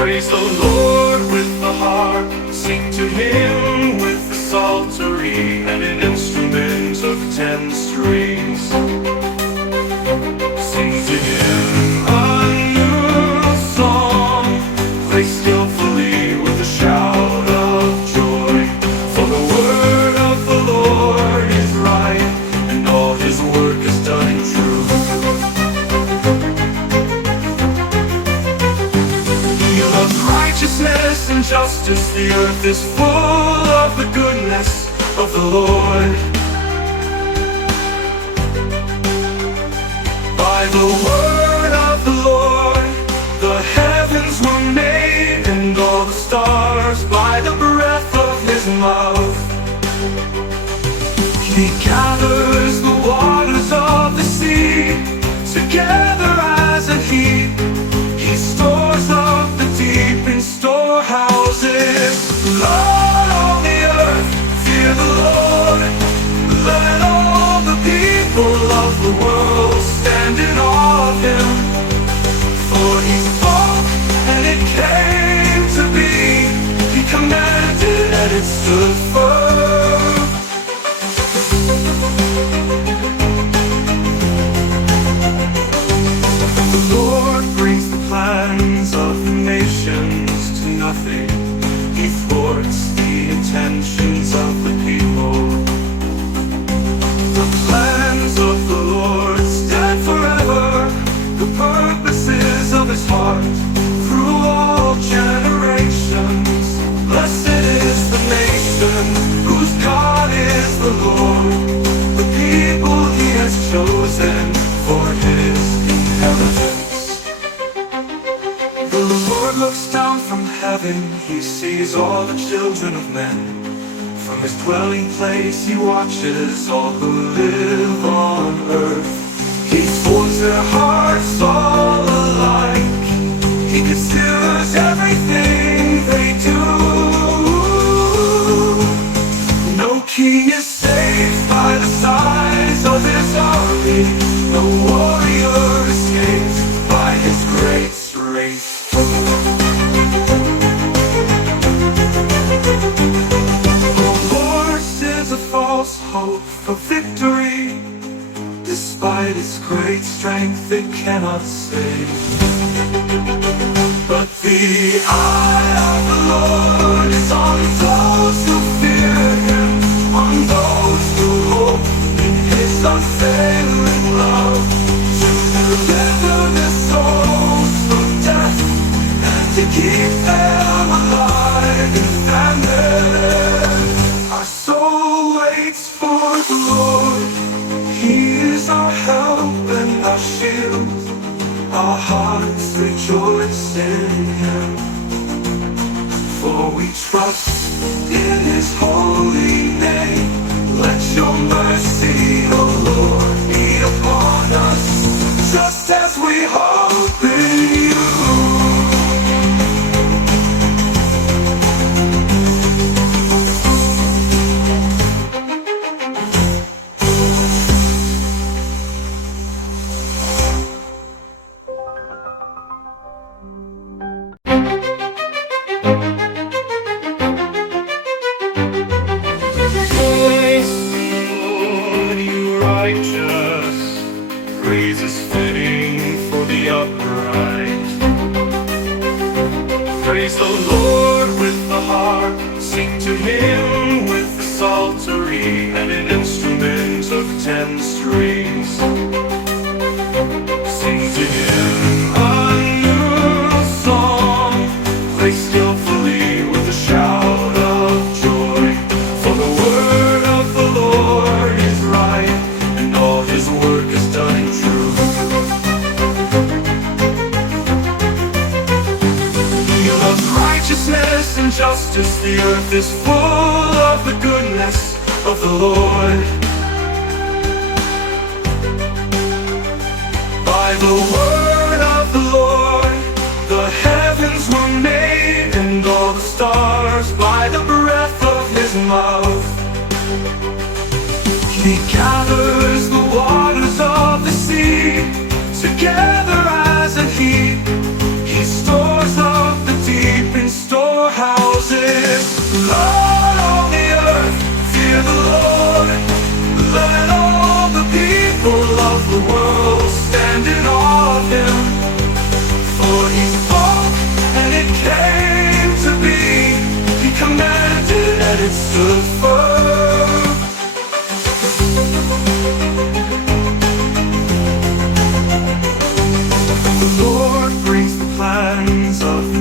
Praise the Lord with the harp, sing to Him with the psaltery and an instrument of 10 strings. Sing to Him a new song, play skillfully with a shout of joy. For the word of the Lord is right, and all His work is done in truth. Righteousness and justice, the earth is full of the goodness of the Lord. By the word of the Lord, the heavens were made, and all the stars by the breath of His mouth. He gathers the waters of the sea together as a heap. He stores up the deep in storehouses. Lord, all the earth, fear the Lord. Let all the people of the world stand in awe of Him. For He spoke and it came to be. He commanded and it stood firm. The Lord brings the plans of the nations to nothing. He thwarts the intentions of the people. The plans of the Lord stand forever, the purposes of His heart through all generations. Blessed is the nation whose God is the Lord, the people He has chosen for His inheritance. The Lord looks down from heaven, He sees all the children of men. From His dwelling place He watches all who live on earth. He forms their hearts all alike. He considers everything they do. No king is saved by the size of his army. No warrior escapes by his great strength. A false hope for victory. Despite its great strength, it cannot save. But the eye of the Lord is on those who fear Him, on those who hope in His unfailing love, to deliver their souls from death and to keep them alive in famine. Our soul waits for the Lord. He is our help and our shield. Our hearts rejoice in Him. For we trust in His holy name. Let your mercy, O Lord, be upon us, just as we hope in You. Praises fitting for the upright. Praise the Lord with the harp, sing to Him with the psaltery and an instrument of 10 strings. Sing to Him a new song, play skillfully with a shout of joy. For the word of the Lord is right, and all His work is done in truth. He loves righteousness and justice, the earth is full of the goodness of the Lord. By the word of the Lord, the heavens were made, and all the stars by the breath of His mouth. He gathers the waters of the sea together as a heap. He stores up the deep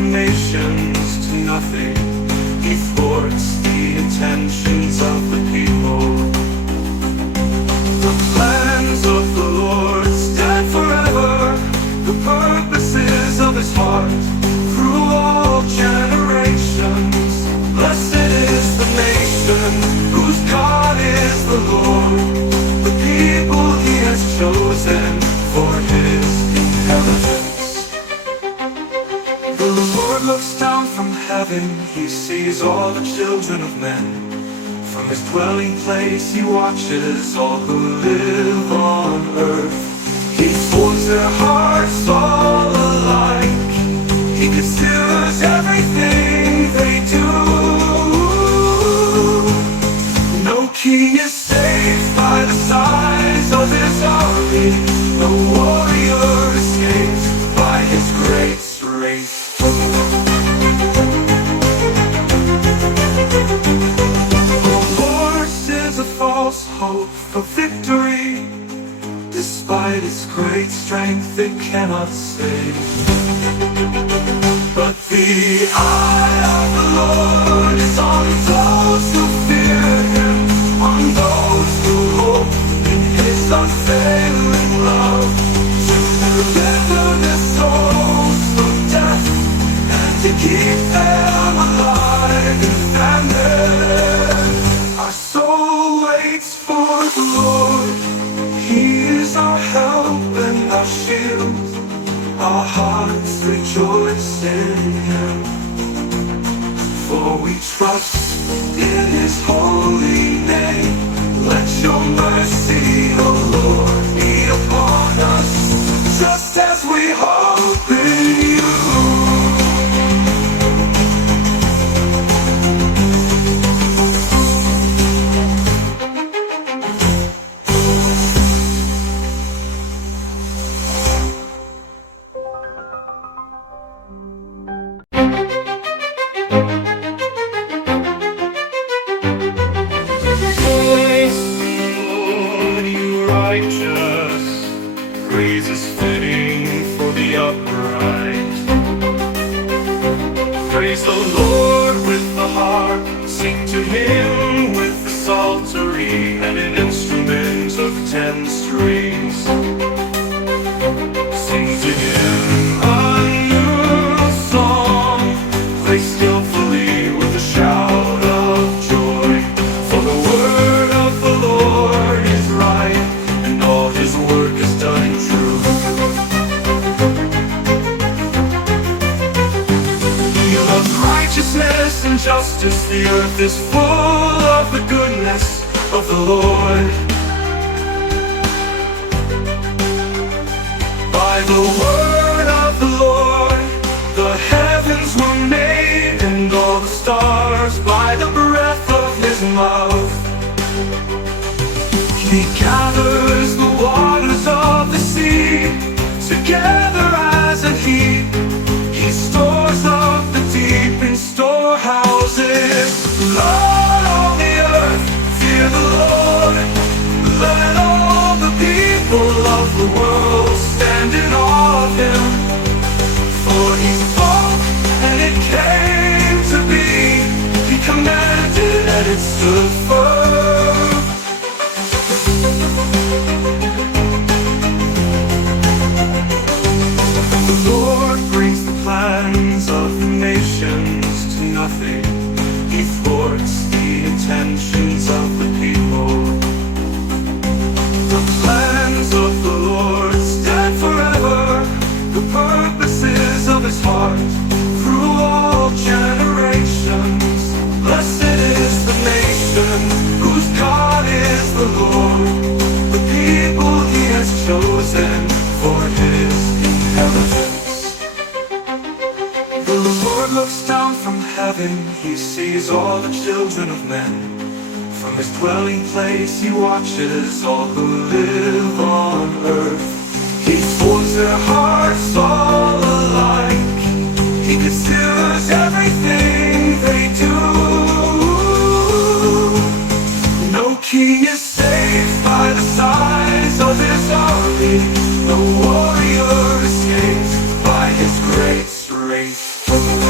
nations to nothing. He thwarts the intentions of the people. The plans of the Lord stand forever, the purposes of his heart through all generations. Blessed is the nation whose God is the Lord, the people he has chosen for his inheritance. The Lord looks down from heaven, he sees all the children of men. From his dwelling place he watches all who live on earth. He forms their hearts all alike, he considers everything they do. No king is safe by the size of his army, no warrior escapes by his great strength. The Lord sends a false hope for victory. Despite its great strength, it cannot save. But the eye of the Lord is on those who fear him, on those who hope in his unfailing love, to deliver their souls from death, and to keep them alive in famine. Our soul waits for the Lord, he is our help and our shield. Our hearts rejoice in him, for we trust in his holy name. Let your mercy, O Lord, be upon us, just as we hope in you. Righteous, praise is fitting for the upright. Praise the Lord with the harp, sing to him with the psaltery and an instrument of 10 strings. Sing to him a new song, play skillfully with a shout of joy, for the word of the Lord is right, and all his work is done in truth. He loves righteousness and justice, the earth is full of the goodness of the Lord. By the word of the Lord the heavens were made, and all the stars by the breath of his mouth. He gathers the waters of the sea together as a heap. He stores up the deep in storehouses. Let all the earth fear the Lord. Let all the people of the world stand in awe of him. For he spoke and it came to be. He commanded and it stood firm. The Lord brings the plans of the nations to nothing. He thwarts the intentions of the people. The plans of the Lord stand forever, the purposes of his heart through all generations. Blessed is the nation whose God is the Lord, the people he has chosen for his inheritance. The Lord looks down from heaven, he sees all the children of men. From his dwelling place he watches all who live on earth. He forms their hearts all alike, he considers everything they do. No king is safe by the size of his army, no warrior escapes by his great strength.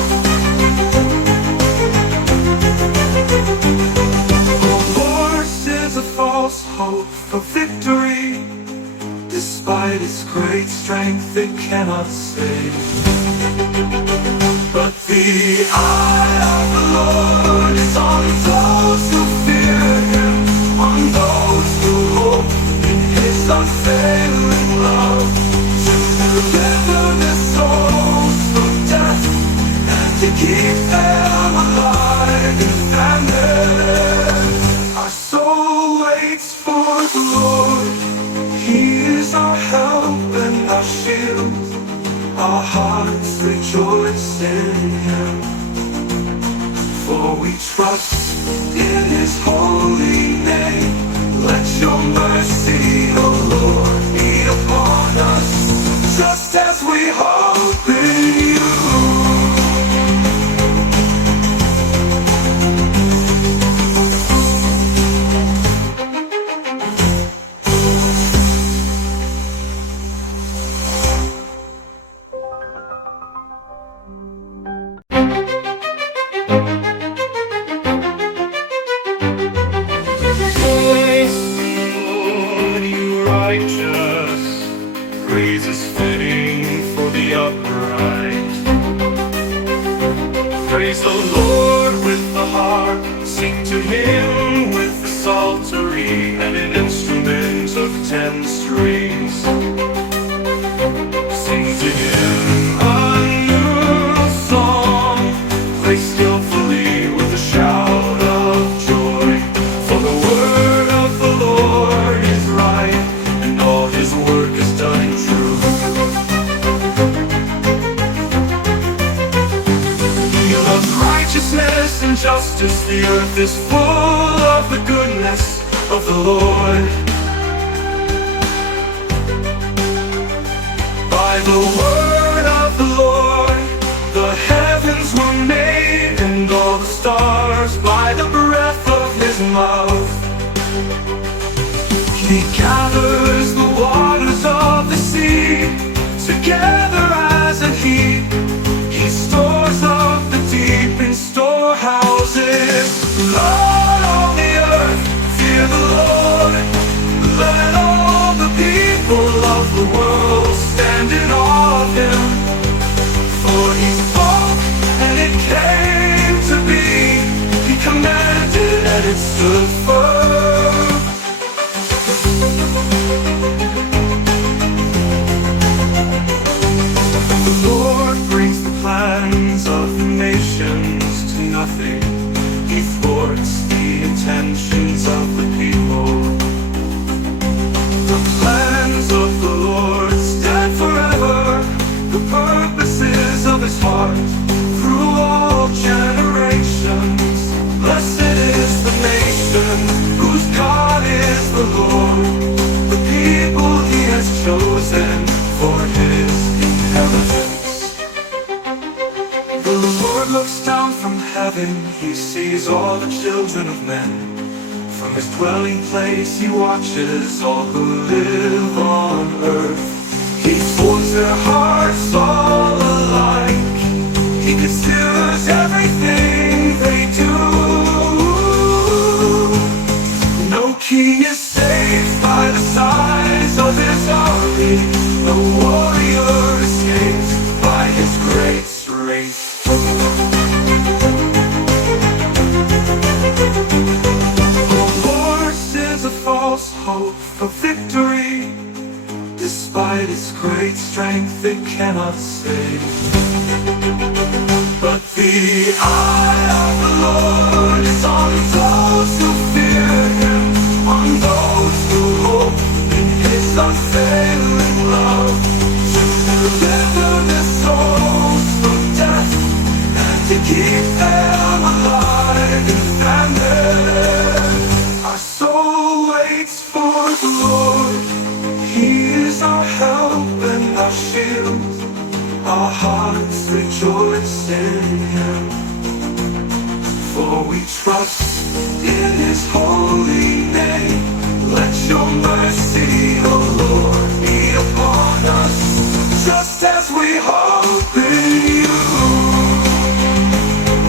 Oh Lord, sends a false hope for victory. Despite its great strength, it cannot save. But the eye of the Lord is on those who fear Him, on those who hope in His unfailing love, to deliver their souls from death and to keep them alive in famine. Our soul waits for the Lord. He is our help and our shield. Our hearts rejoice in Him, for we trust in His holy name. Let your mercy, O Lord, be upon us, just as we hope in you. Righteous, praise is fitting for the upright. Praise the Lord with the harp, sing to Him with the psaltery and an instrument of 10 strings. Sing to Him a new song, play skillfully with a shout of joy, for the word of the Lord is right, and all His work is done in truth. He loves righteousness and justice. The earth is full of the goodness of the Lord. By the word of the Lord the heavens were made, and all the stars by the breath of His mouth. He gathers the waters of the sea together as a heap. He stores up the deep in storehouses. Lord, all the earth, fear the Lord. Let all the people of the world stand in awe of Him. For He spoke and it came to be. He commanded and it stood firm. The Lord brings the plans of the nations to nothing. He thwarts the intentions of the people. The plans of the Lord stand forever, the purposes of His heart through all generations. Blessed is the nation whose God is the Lord, the people He has chosen for His inheritance. The Lord looks down from heaven, He sees all the children of men. From His dwelling place He watches all who live on earth. He forms their hearts all alike. He considers everything they do. No king is saved by the size of his army. No warrior escapes by his great strength. The Lord sends a false hope for victory. Despite its great strength, it cannot save. But the eye of the Lord is on those who fear Him, on those who hope in His unfailing love, to deliver their souls from death and to keep them alive in famine. Our soul waits for the Lord. He is our help and our shield. Our hearts rejoice in Him, for we trust in His holy name. Let your mercy, O Lord, be upon us, just as we hope in you.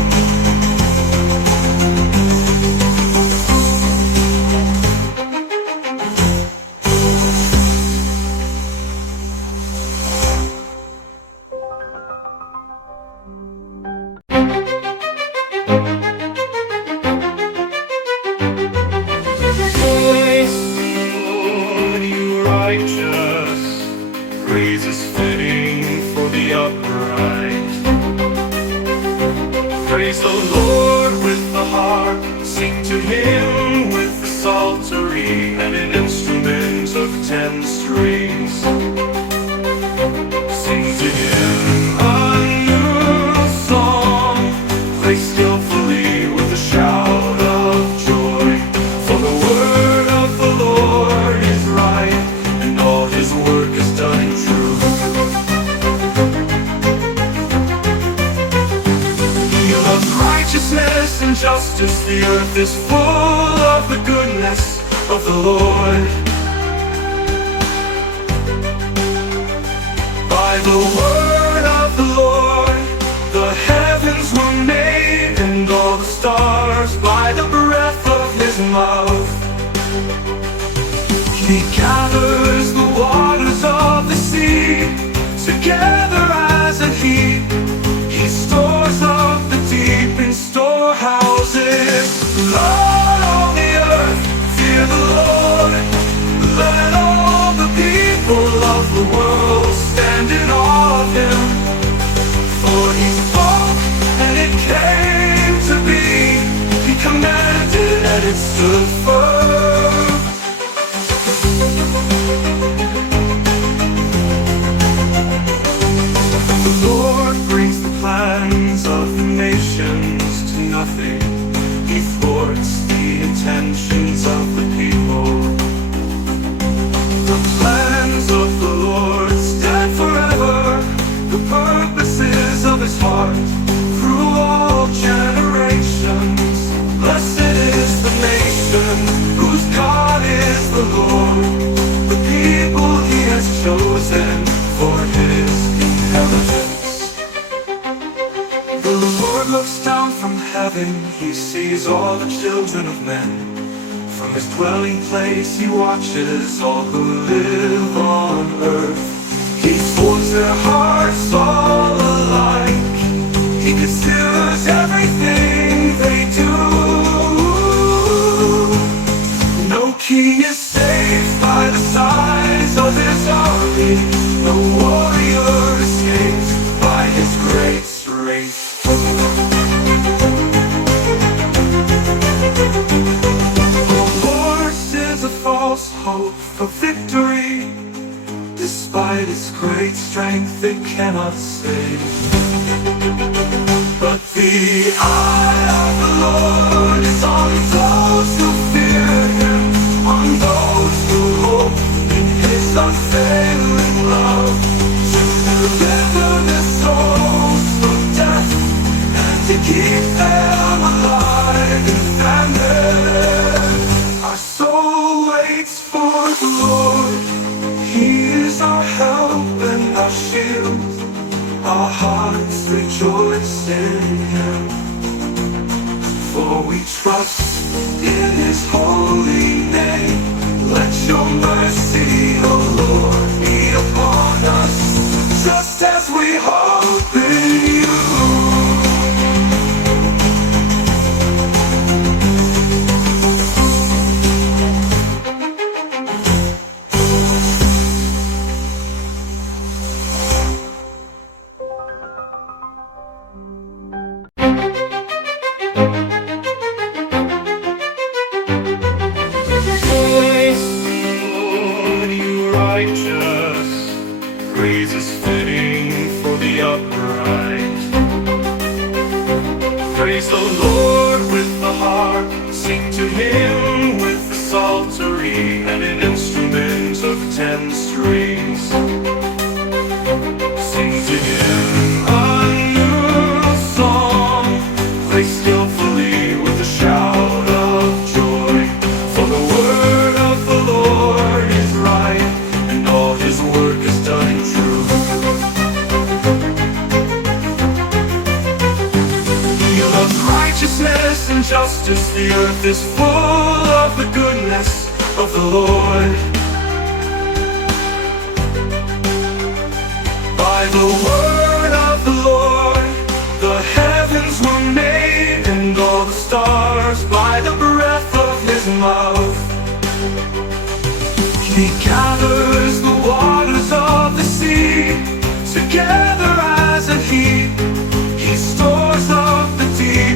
Praise the Lord with the harp, sing to Him with the psaltery and an instrument of 10 strings. Sing to Him a new song, play skillfully with a shout of joy. For the word of the Lord is right, and all His work is done in truth. He loves righteousness and justice, the earth is full of the goodness of the Lord. By the word of the Lord, the heavens were made, and all the stars by the breath of His mouth. He gathers the waters of the sea together as a heap. He stores up the deep in storehouses. Lord, all the earth, fear the Lord. Let all the people of the world stand in awe of Him. For He spoke and it came to be. He commanded and it stood firm. The Lord brings the plans of the nations to nothing. He thwarts the intentions of the people. The plans of the Lord stand forever, the purposes of His heart through all generations. Blessed is the nation whose God is the Lord, the people He has chosen for His inheritance. The Lord looks down from heaven, He sees all the children of men. From His dwelling place He watches all who live on earth. He forms their hearts all alike. He considers everything they do. No king is saved by the size of his army. No warrior escapes by his great strength. False hope for victory. Despite its great strength, it cannot save. But the eye of the Lord is on those who fear Him, on those who hope in His unfailing love, to deliver their souls from death and to keep them alive in famine. Our soul waits for the Lord. He is our help and our shield. Our hearts rejoice in Him. For we trust in His holy name. Let your mercy, O Lord, be upon us, just as we hope in You. Praises fitting for the upright. Praise the Lord with the harp, sing to Him with the psaltery and an instrument of 10 strings. Sing to Him a new song, play skillfully with a shout of joy. For the word of the Lord is right, and all His work is done in truth. He loves righteousness and justice, the earth is full of the goodness of the Lord. By the word of the Lord, the heavens were made, and all the stars by the breath of His mouth. He gathers the waters of the sea together as a heap. He stores up the deep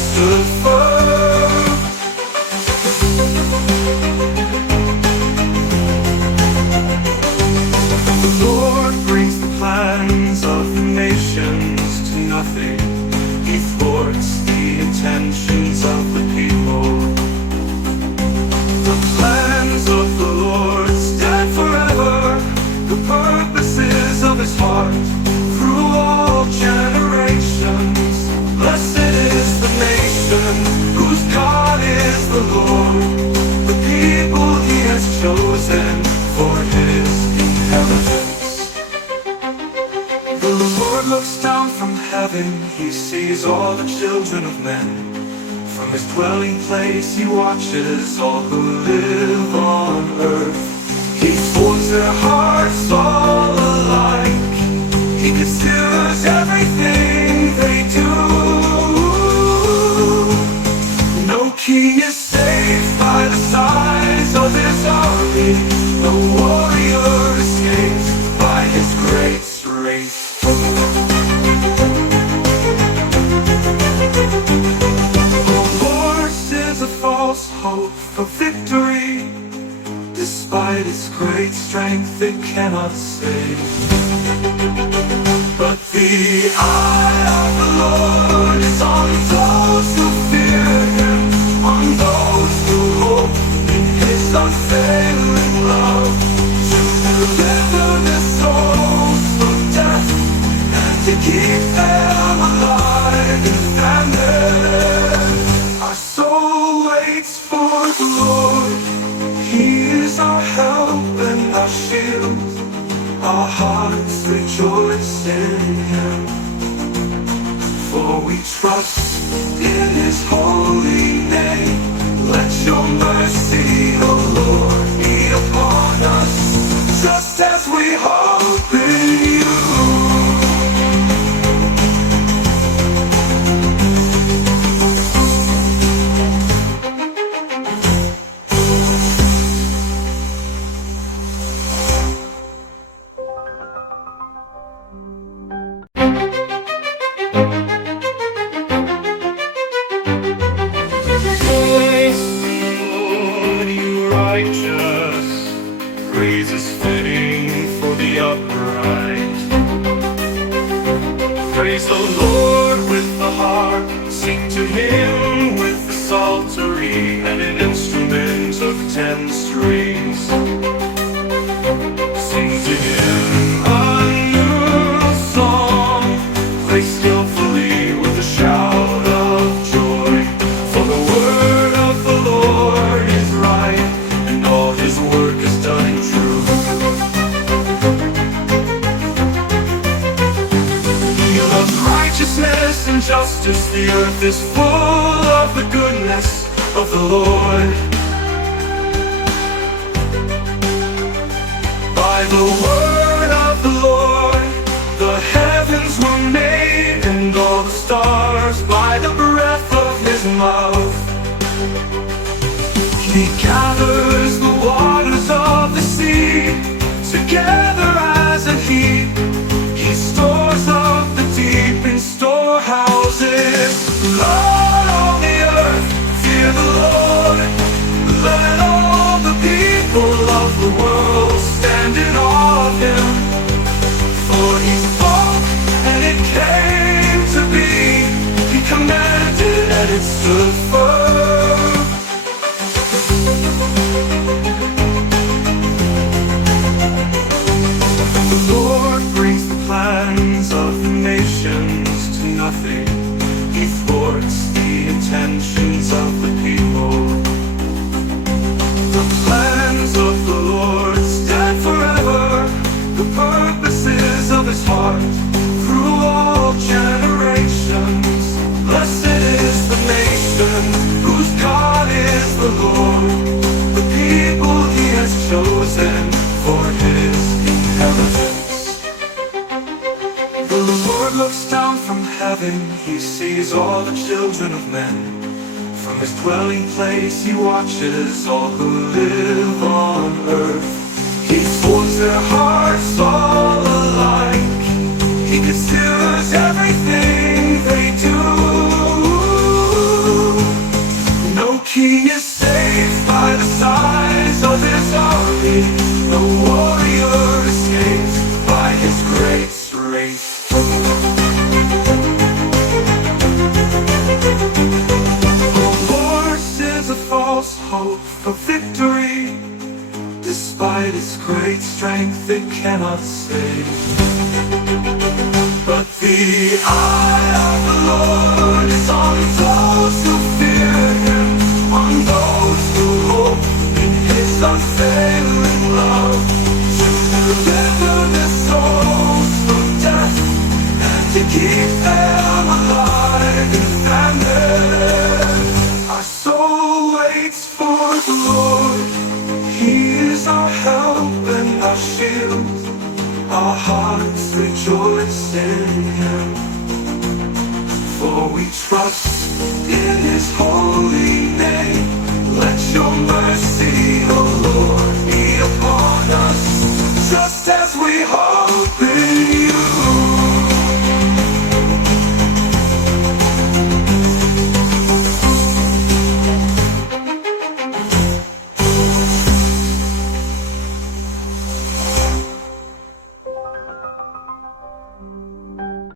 stood firm. The Lord brings the plans of the nations to nothing. He thwarts the intentions of the people. The plans of the Lord stand forever, the purposes of his heart through all generations. Blessed is the nation whose God is the Lord, the people he has chosen for his inheritance. The Lord looks down from heaven, he sees all the children of men. From his dwelling place he watches all who live on earth. He forms their hearts all alike. He considers everything they do. No king is saved by the size of his army. No warrior escapes by his great strength. A false hope for victory. Despite its great strength, it cannot save. But the eye of the Lord is on those who fear him, on those who hope in his unfailing love, to deliver their souls from death and to keep them alive in famine. Our soul waits for the Lord. He is our help and our shield. Our hearts rejoice in him. For we trust in his holy name. Let your mercy, O Lord, be upon us, just as we hope in you. Praises fitting for the upright. Praise the Lord with the harp, sing to him with the psaltery and an instrument of 10 strings. Sing to him a new song, play skillfully with a shout of joy. For the word of the Lord is right, and all his work is done in truth. He loves righteousness and justice. The earth is full of the goodness of the Lord. By the word of the Lord the heavens were made, and all the stars by the breath of his mouth. He gathers the waters of the sea together as a heap. He stores up the deep in storehouses. Let all the earth fear the Lord. Let all the people of the world stand in awe of him. For he spoke and it came to be. He commanded and it stood firm. The Lord brings the plans of the nations to nothing. He thwarts the intentions of the people. The plans of the Lord stand forever, the purposes of his heart through all generations. Blessed is the nation whose God is the Lord, the people he has chosen for his inheritance. The Lord looks down from heaven, he sees all the children of men. From his dwelling place he watches all who live on earth. He forms their hearts all alike. He considers everything they do. hope for victory. Despite its great strength, it cannot save. But the eye of the Lord is on those who fear Him, on those who hope in His unfailing love, to deliver their souls from death and to keep them alive in famine. Our soul waits for the Lord. He is our help and our shield. Our hearts rejoice in Him, for we trust in His holy name. Let your mercy, O Lord, be upon us, just as we hope.